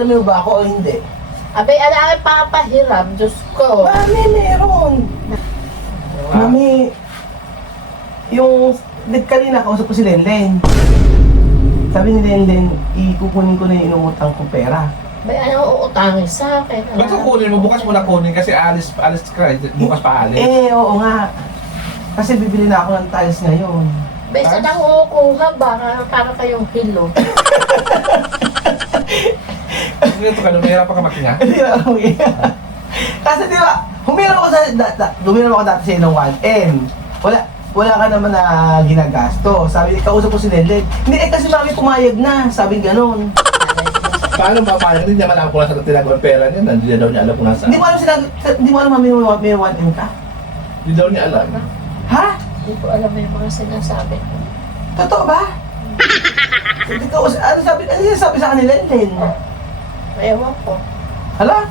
Alam mo ba ako o hindi? Abay, ala papahiram, Diyos ko. Mami, meron. Mami, yung kanina kausap ko si Lenlen. Sabi ni Lenlen, ikukunin ko na yung inumutang kong pera. Abay, ano uutangin sa akin? Ba't ko kunin mo? Bukas mo na kunin kasi alis ka. Bukas pa alis. Oo nga. Kasi bibili na ako ng tiles ngayon. Abay, saan ako kukuha ba? Para kayong hilo. Ito ka, lumira pa ka makinga. Hindi na ako Kasi di ba, humiram ako dati sa inong 1M. Wala ka naman na ginagasto. Sabi, kausap ko si Lenlen. Hindi, kasi mami pumayag na. Sabi gano'n. Paano ba paano? Hindi niya alam kung nasa tinagawa pera niya. Hindi daw niya alam kung nasa. Hindi mo alam mami may 1M ka? Hindi daw niya alam. Ha? Hindi ko alam yung mga sinasabi ko. Totoo ba? Ano sabi sa kanila, Lenlen? Ewan ko. Hala?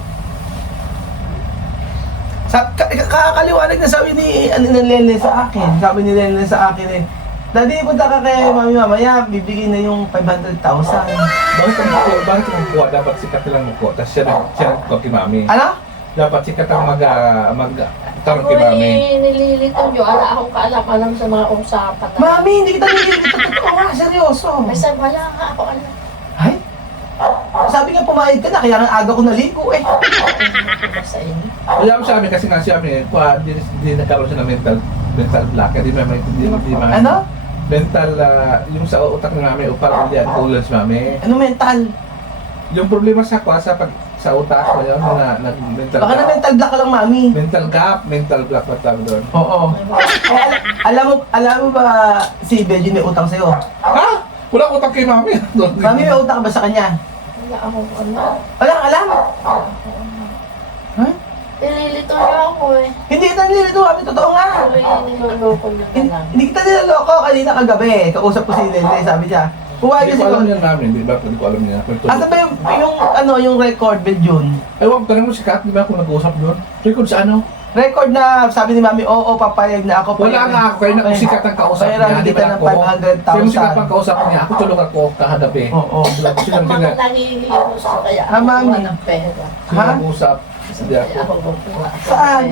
Kakaliwanag na sabi ni Lenlen sa akin. Sabi ni Lenlen sa akin eh, Daddy, punta ka kay mami mamaya, bibigyan na yung 500,000. Bakit kumukuha? Dapat sikat lang mukuha. Tapos siya nagkuha kay mami. Ano? Dapat sikat ang tarong Ako kay mami. nililito nyo. Ala akong kaalam-alam sa mga usapan. Mami, hindi kita nililito. Totoo nga, seryoso. Basta wala nga ako alam. Ay? Sabi nga pumayag ka na, kaya nga aga ko naligo eh. Sa inyo. Wala mo sa amin kasi nga siya hindi nagkaroon siya ng mental block. Hindi Ano? mental, yung sa utak ni mami, parang hindi yan, kulang si mami. Ano mental? Yung problema sa sa utak ko yun, na mental Baka na gap. mental block ka lang, mami. Mental block ba tawag doon? Oo. Alam mo ba si Benji may utang sa'yo? Ha? Wala utak kay mami. Mami, may utang ka ba sa kanya? Wala akong alam. Walang alam? Ha? Nililito niyo ako eh. Hindi kita nililito, mami. Totoo nga. Ako yung niloloko niyo na lang. Hindi kita niloloko. Kanina kagabi, kausap ko si Lenlen, sabi niya, huwag Hindi kasi ko alam ko. yan namin, di ba? Hindi ko alam niya. Asa ba yung record bill yun? Ewan, tanong mo si Kat, di ba kung nag-uusap doon? Record sa ano? Record na sabi ni mami, oo, papayag na ako. Wala nga ako, kaya na sikat ang kausap niya, Bayaran di kita ba ng ako? Kaya mo sikat 500,000. ang kausap niya, ako tulog ako kahadabi. Oo. Silang Mga sila, nangihiro sa kaya Ha, ako mami? kuha ng pera. Ha? nag-usap. Hindi Kaya ako. ako kukuha. Saan?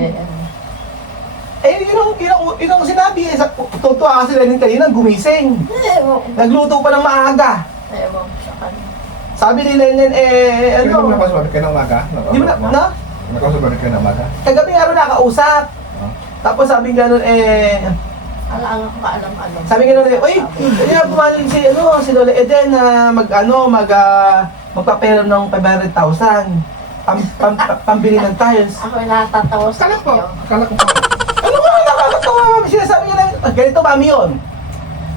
Yun ang sinabi eh. Tutuwa kasi Lenlen kanina, gumising. Ewan ko. Nagluto pa ng maaga. Ewan ko sa kanya. Sabi ni Lenlen, Kaya mo ano? nakausap kayo ng umaga? Di mo na? Nakausap kayo ng umaga? Kagabi nga rin nakausap. Tapos sabi gano'n Ala ang ako kaalam-alam. sabi gano'n uy, kaya pumalag si Lola Eden na magpapera ng 500,000. Pambili ng tiles. Ako yung natatawa sa Kala ko, inyo. kala ko. Ano ba nakakatawa, mami? Sinasabi niya lang, ganito mami yun.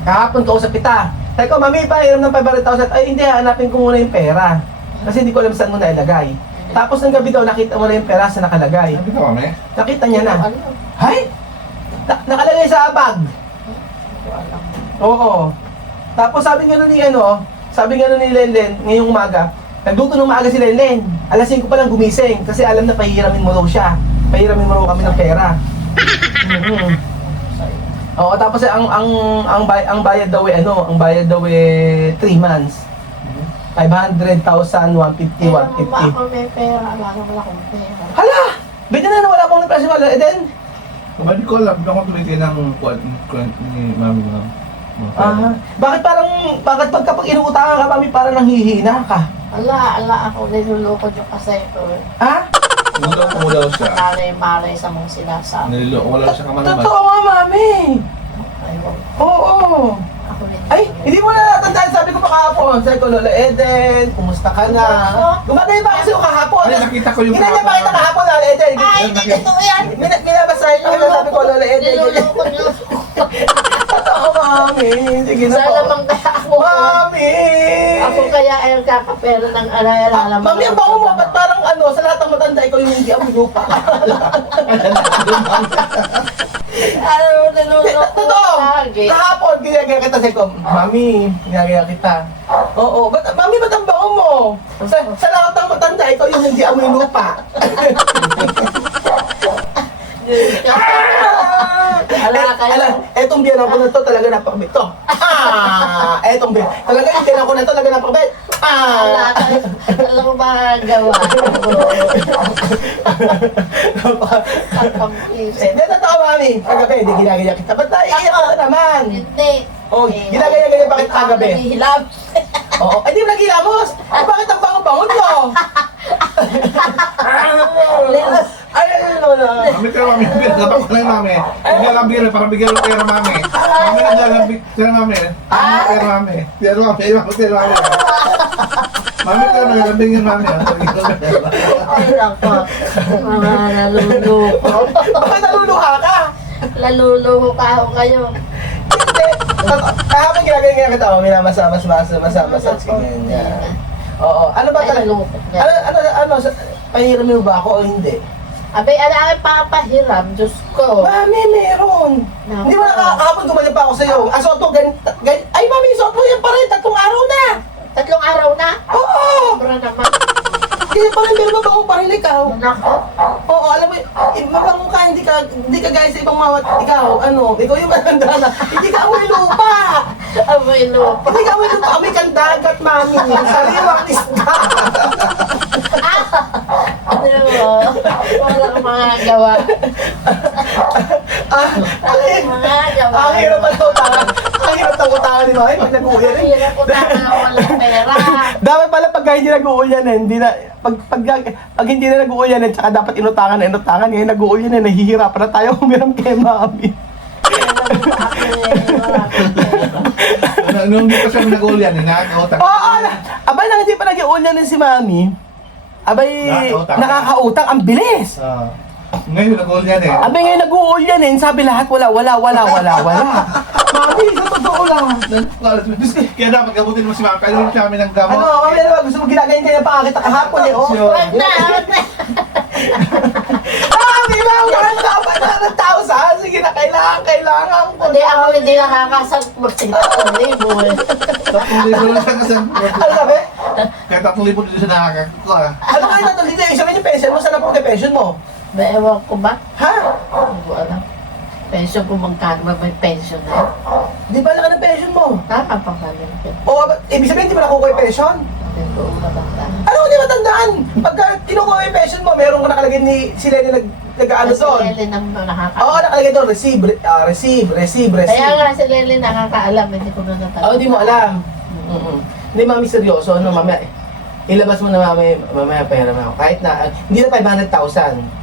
Kahapon kausap kita. Sabi ko, mami, pahiram ng 500,000. Ay, hindi, hanapin ko muna yung pera. Kasi hindi ko alam saan mo nailagay. Tapos ng gabi daw, nakita mo na yung pera sa nakalagay. Sabi ka, mami? Nakita niya na. Ano? Hay! Nakalagay sa bag. Hindi ko alam. Oo. Tapos sabi nga ni Lenlen, ngayong umaga, nagluto ng maaga si Lenlen. Alas 5 pa lang gumising kasi alam na pahihiramin mo daw siya. Pahihiramin mo raw kami ng pera. Oo, tapos ang bayad daw ang bayad daw 3 months. 500,000, 150, Kaya naman 150. ba ako may pera? Wala akong pera. Hala! Bigyan na wala akong naprasyo wala. Eden? Hindi ko alam, hindi ako tumitin ng ni mami mo. Bakit kapag inuutangan ka, mami, parang nanghihina ka? Ala ako niloloko niyo kasi ito eh. Ha? Niloloko mo daw siya. Malay-malay sa mga sinasabi. Niloloko, wala siya kamanaman. Totoo nga, mami. Ayun. Oo. Ako rin. Ay, hindi mo na natandaan. Sabi ko pa kahapon. Sabi ko, Lola Eden, kumusta ka na? Gumagay ba kasi yung kahapon? Ay, nakita ko yung Hindi niya pakita kahapon, Lola Eden. Ay, hindi totoo yan! Minabasahin niyo na sabi ko, Lola Eden. Niloloko niyo. Totoo, mami. Sige na Sana po. naman kaya ako. Mami! Ako kaya ay kakapera ng alala. Mami, ang bango mo. Ba't parang sa lahat ng matanda, ikaw yung hindi ang lupa. Ano, niloloko Totoo! lagi. Kahapon, ginagaya kita sa ko, Mami, ginagaya kita. Oo, Mami, ba't ang bango mo? Sa lahat ng matanda, ikaw yung hindi amoy lupa. Ala kayo. Etong biyanan ko na to talaga napakabit to. Etong biyanan. Talaga yung biyanan ko na to talaga napakabit. Wala tayo. Alam mo magagawa. Kapang-isip. Hindi, totoo, mami. Kagabi, hindi ginagaya kita. Ba't naiiyak ka naman? Hindi. Oh, ginagaya-gaya bakit kagabi? Nahihilap. Oo, ay di mo nagilamos. Ay, bakit ang bangon-bangon mo? Ay, Lola. Mami, pero mami, dapat ko lang mami. Naglalambir, para bigyan ng pera mami. Mami, naglalambir, pera mami. Pera mami. Pera mami, pera mami. Mami, pero naglalambir yun mami. Ay, nako. Mga naluluko. Bakit naluluha ka? Naluluko ka ako kayo. Hindi. Kahapon ginagaya kita, oh, minamasa-mas-masa-masa. Ganyan. Oo. Ano ba talaga? Naluluko niya. Ano, pahiram mo ba ako o hindi? Abay, ala ay papahiram. Diyos ko. Mami, meron. Naku. Hindi mo nakakapon gumaling pa ako sa'yo. Aso to, ay mami, suot mo yan pa rin, 3 araw na. 3 araw na? Oo. Sobra naman. Hindi pa rin, pero mabango pa rin ikaw. Nako. Oo, alam mo, mabango ka, hindi ka gaya sa ibang mawat. Ikaw yung matanda na. Hindi ka amoy lupa. Amoy lupa. Hindi ka amoy lupa, amoy kang dagat, mami. Sariwang isda. Ano mo? Walang magagawa. Mga gawa. Ang hirap ang utangan. Ang hirap ang utangan ni mami pag nag-uuyan eh. Hirap ko na walang pera. Dapat pala pag hindi nag-uuyan eh, hindi na, pag hindi na nag-uuyan eh, tsaka dapat inutangan, ngayon nag-uuyan eh, nahihirapan na tayo humiram kay mami. Nung hindi pa siya nag-ulian, nakakautang. Oo, abay nang hindi pa nag-uuyan si mami, abay nakakautang, ang bilis. Ngayon nag-ulian eh. Abay ngayon nag-uuyan eh, sabi lahat wala. Mami, sa totoo lang. Kaya dapat gabutin mo si mami. Kaya rin kami ng gamot. Ano, mami, ano, gusto mo ginagayin kayo pa kita kahapon eh, oh. Wag na. Mami, mami, dapat na ng tao sa sige na kailangan ko. Hindi ako hindi nakakasag magsigit ng libo eh. 3,000 lang siya kasi. Ano sabi? Kaya 3,000 din siya nakakakuha. Ano kayo natuloy na? Isa rin yung pension mo, saan na po yung pension mo? Ba, ewan ko ba? Ha? Hindi ko alam. Pension kung magkano ba may pension na yun. Di ba lang ng pension mo? Tama pa kami. O, ibig sabihin, di ba nakukuha yung pension? Hindi ko matanda. Ano ko di matandaan? Pagka kinukuha yung pension mo, meron ko nakalagay ni sila na nag-ano Si doon. Lely nang nakakaalam. Oo, nakalagay doon, receive. Kaya nga si Lely nakakaalam, hindi ko na natanda. Oo, di mo alam. Hindi, mami, seryoso. Ano, mamaya, ilabas mo na mamaya pera mo. Kahit na, hindi na 500,000.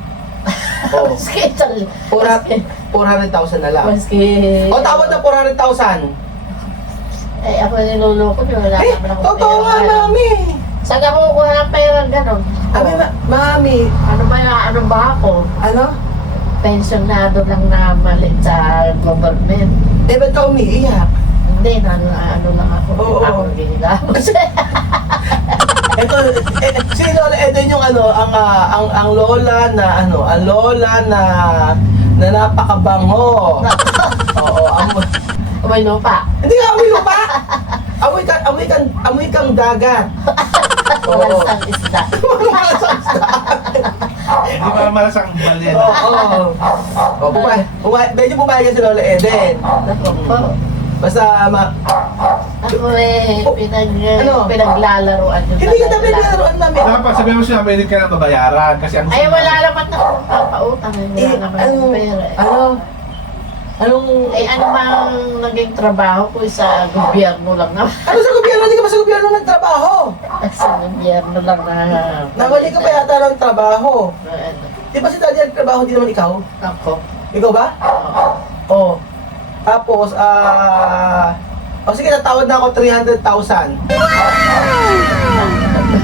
Oo. Maski tal. 400,000 na lang. Maski. O, tawad na 400,000. Eh, ako niluloko niyo. Wala Eh, naman akong totoo nga, pera. mami. Saan ka kukuha ng pera gano'n? Mami, Ano ba yung ano ba ako? ano? Pensionado lang na malit sa government. Eh, ba't ka umiiyak? Hindi, ano lang ako. Oo. Ako ginilamos. Ito, si Lola Eden yung ang lola na napakabango. Oo, May lupa. hindi ka amoy lupa. Amoy kang dagat. Walang sang isda. Hindi pa malasang balyan. Oo. Medyo pumayag ka si Lola Eden. Ako po. Basta Ako eh, Ano? pinaglalaroan yung hindi ka dapat nilaruan namin. Dapat sabihin mo siya, pwede ka na babayaran. Kasi ang Ay, wala naman na papautang. Wala naman akong pera. Anong Eh, ano bang naging trabaho ko sa gobyerno lang naman? ano sa gobyerno? Hindi ka ba sa gobyerno nagtrabaho? Sa gobyerno lang na... Nawali ka pa yata ng trabaho. Ano, Di ba si Daddy nagtrabaho, di naman ikaw? ako. Ikaw ba? Oo. Tapos, sige, natawad na ako 300,000.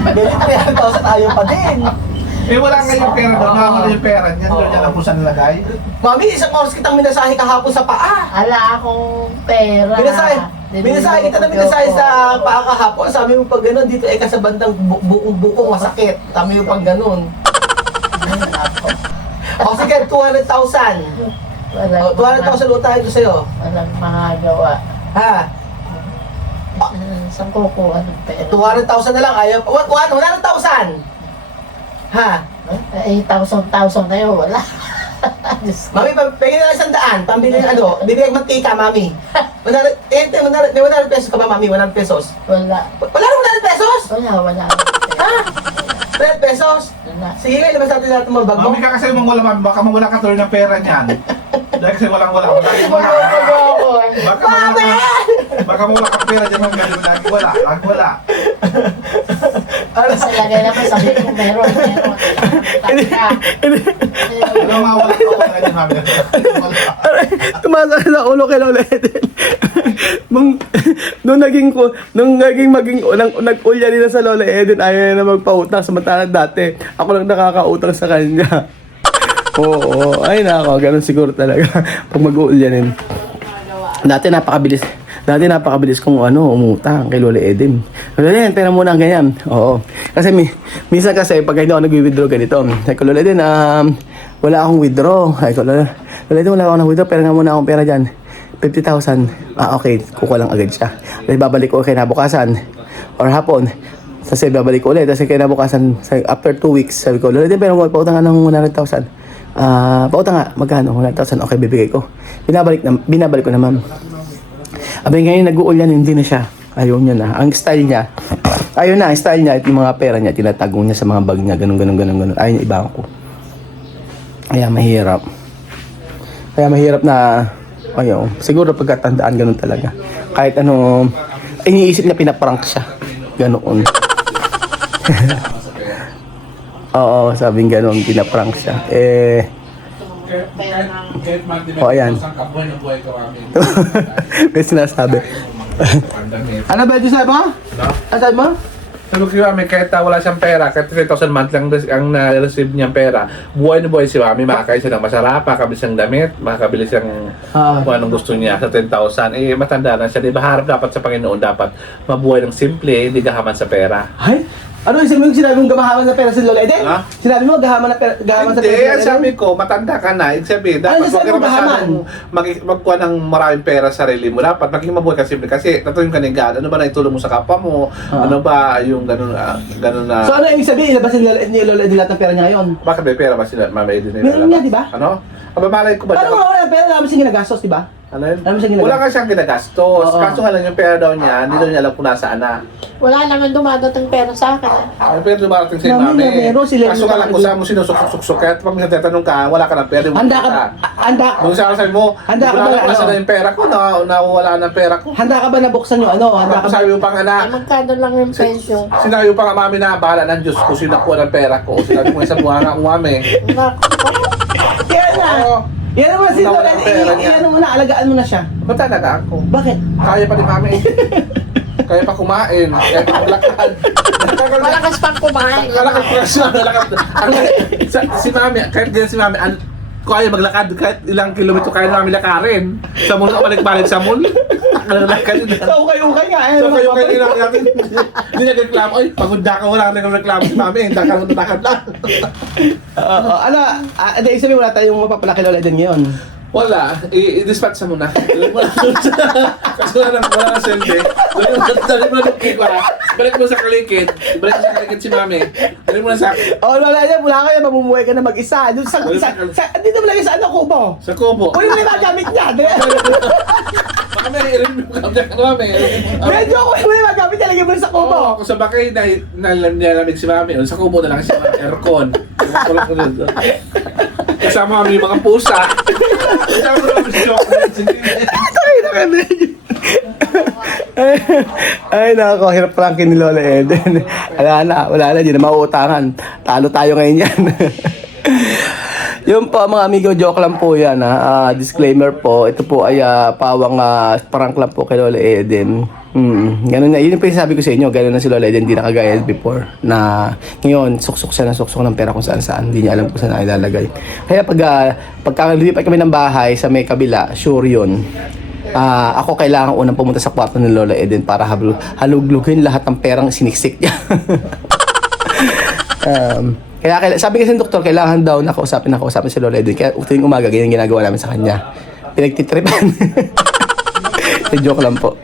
Dili 300,000, ayaw pa din. Eh wala nga yung pera doon, nakakala yung pera niyan, doon niya lang po siya nilagay. Mami, isang oras kitang minasahe kahapon sa paa. Ala akong pera. Minasahe kita na minasahe sa paa kahapon. Sabi mo pag gano'n, dito ka sa bandang buong masakit. Sabi mo pag gano'n. O sige, 200,000. Walang 200,000 utahin ko sa'yo. Walang magagawa. Ha? Saan kukuha ng pera? 200,000 na lang. Ayaw. 100,000. Ha? Eh, 1,000 na yun, wala. Diyos ko. Mami, pagpagin na lang 100, pambili ng ano, bibigay ng mantika, mami. 100 pesos ka ba, mami? 100 pesos? Wala. Wala na 100 pesos? Wala. Ha? 100 pesos? Wala. Sige, labas natin lahat ng mga bag mo. Mami ka kasi mong wala, mami. Baka mawala ka tuloy ng pera niyan. Dahil kasi walang wala. Baka mawala ka pera dyan, mami. Lagi wala. Sa lagay na masakit kung meron. Wala mawala ka wala dyan, mami. Tumasakit sa ulo kay Lola Eden. nung nag-ulya nila sa Lola Eden, ayaw na magpautang. Samantalang dati, ako lang nakakautang sa kanya. Oo, ay nako, ganun siguro talaga. Pag mag-uulyanin. Dati napakabilis kung umutang kay Lola Eden. Lola Eden, pera muna ang ganyan. Oo. Kasi minsan kasi pag hindi ako nag-withdraw ganito. Sabi ko, Lola Eden, wala akong withdraw. Sabi ko, Lola Eden, wala akong withdraw. Pera nga muna akong pera dyan. 50,000. Okay. Kukuha lang agad siya. Tapos babalik ko kinabukasan. Or hapon. Tapos babalik ko ulit. Tapos kinabukasan, after 2 weeks, sabi ko, Lola Eden, pero pautang ka ng 100,000. Pautang nga, magkano? 100,000. Okay, bibigay ko. Binabalik ko na, ma'am. Abay ngayon nag-uulyan, hindi na siya. Ayaw niya na. Ang style niya, ang style niya at yung mga pera niya, tinatago niya sa mga bag niya, ganun. Ayaw niya ibang ko. Kaya mahirap na, siguro pagkatandaan ganun talaga. Kahit iniisip niya pinaprank siya. Ganoon. Oo, sabing ganun, pinaprank siya. Ayan. May sinasabi. Ano ba yung sabi mo? Ano sabi mo? Sabi ko kay mami, kahit wala siyang pera, kahit 3,000 month lang ang na-receive niyang pera, buhay na buhay si mami, makakain siya ng masarap, makakabili siyang damit, makakabili siyang kung anong gusto niya sa 10,000. Matanda na siya. Diba harap dapat sa Panginoon, dapat mabuhay ng simple, hindi gahaman sa pera. Ay? Ano yung sinabi mong gamahaman na pera si Lola Eden? Ha? Sinabi mo gahaman sa pera si Lola Hindi, Eden? sabi ko, matanda ka na. Ibig sabihin, Ano dapat sabi huwag ka mo, na masyadong gahaman? magkuha ng maraming pera sa sarili mo. Dapat maging mabuhay ka simple. Kasi natuloy ka ng God. Ano ba na itulong mo sa kapwa mo? Ano ba yung ganun na... So ano yung sabihin? Ilabas ni Lola Eden lahat ng pera niya ngayon? Bakit may pera ba sila? Mama Edith Meron nga, di ba? Ano? Abamalay ko ba? Paano mo wala ng pera? Alam mo siya ginagastos, di ba? Ano yun? Alam mo siya ginagastos? Wala ka siyang ginagastos. Oo. Kaso nga lang yung pera daw niya, hindi daw niya alam kung nasaan na. Wala naman dumadating pera sa akin. Ang pera dumarating sa'yo, Mami, mami. meron sila- Kaso nga lang kung saan mo sinusuksok-suksok. Kaya pag minsan tatanong ka, wala ka ng pera. Handa ka ba? Kung saan sabi mo, Handa ka ba wala na- ka nasa na yung pera ko, nawawala ng pera ko. Handa ka ba na buksan yung Handa ka ba? Sabi mo pa nga na, Magkano lang yung pensyon? sinabi mo pa nga mami na bahala ng Diyos kung sino nakuha ng pera ko. Sinabi mo sa buha nga mami. Kaya na! Oo. Yan naman si Wala Lola ng pera Eden. niya. Yan mo na, alagaan mo na siya. Ba't talaga ako? Bakit? Kaya pa ni mami. Kaya pa kumain. Kaya pa maglakad. Malakas pang kumain. Lalakad pa siya. Si mami, kahit ganyan si mami, kaya maglakad kahit ilang kilometro kaya namin lakarin. Sa mall, balik-balik sa mall. Lakad yun. So, ukay-ukay nga. So kayo kayo natin. Hindi nagreklamo. Ay, pagod na ka, wala nang reklamo si mami. Lakad lang. Ibig sabihin wala tayong mapapalaki Lola Eden ngayon. Wala, i-dispatch mo na. Kasi wala nang swelde. Dali mo na ng cake wala. Balik mo sa kalikit. Balik mo sa kalikit si mami. Dali mo na sa akin. Lola Eden, wala ka yan, mamumuhay ka na mag-isa. Doon dito mo lang sa kubo. Sa kubo. Kunin mo yung mga gamit niya. Baka may i-remove ka na mami. Medyo kunin mo yung mga gamit niya, lagyan mo sa kubo. Oo, kung sa bakay nilalamig si mami. Sa kubo na lang siya, aircon. Kasama kami yung mga pusa. Kasama kami si chocolate. Ay nako, hirap prankin ni Lola Eden. Wala na, di na mauutangan. Talo tayo ngayon yan. Yun po mga amigo, joke lang po yan ha. Disclaimer po, ito po ay pawang prank lang po kay Lola Eden. Ganun na, yun yung sabi ko sa inyo, ganun na si Lola Eden, hindi na kagaya before. Na ngayon, suksok siya na suksok ng pera kung saan saan, hindi niya alam kung saan na ilalagay. Kaya pagka-lipat kami ng bahay sa may kabila, sure yun. Ako kailangan unang pumunta sa kwarto ni Lola Eden para haluglugin lahat ng perang siniksik niya. Kaya sabi kasi ng doktor, kailangan daw nakausapin si Lola Eden. Kaya tuwing umaga, ganyan ginagawa namin sa kanya. Pinagtitripan. Joke lang po.